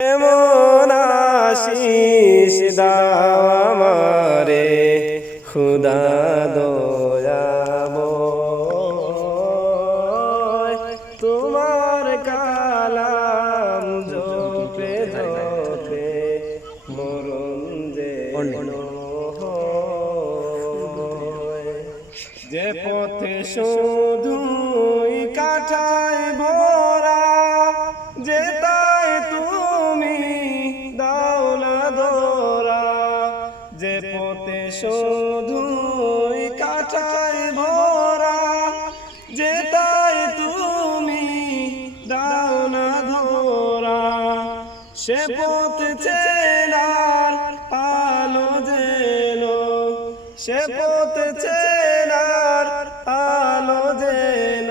এমন আশিস দাও আমারে খুদা দয়াময়, তোমার কালাম জপে জপে মরণ যে পথে শুধুই কাটায় ভরা, যে তাই তুমি দাও না ধরা। যে পথে শুধুই কাটায় ভরা, যে তাই তুমি দাও না ধরা। সে পথ চেনার আলো যেন, সে পথ চেনার আলো যেন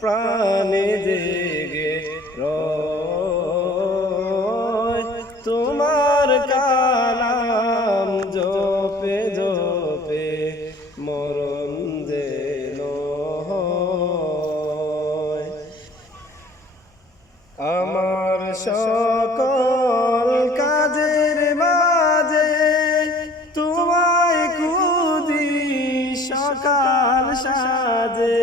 প্রাণে জেগে রয়। তোমার কালাম জপে জপে মরণ যেন হয়। আমার সকল কাজের মাঝে তোমায় খুঁজি সকাল সাজে।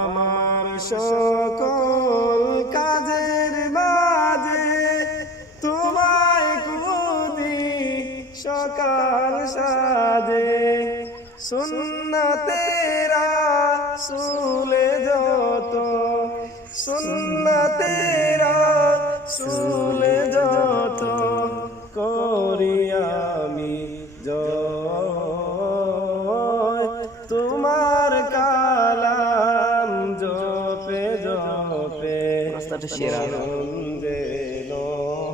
আমার সকল কাজের মাঝে তোমায় খুঁজি সকাল সাজে। সুন্নতেরা সুলে যত, সুন্নতেরা সুলে যত করি আমি জয়। তোমার কালাম জপে জপে যেন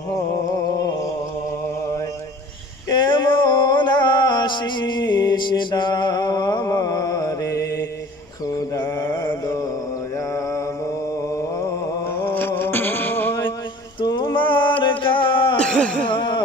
হয়। কেমন আশিস দাও আমারে খুদা দয়াময়, তোমার কালাম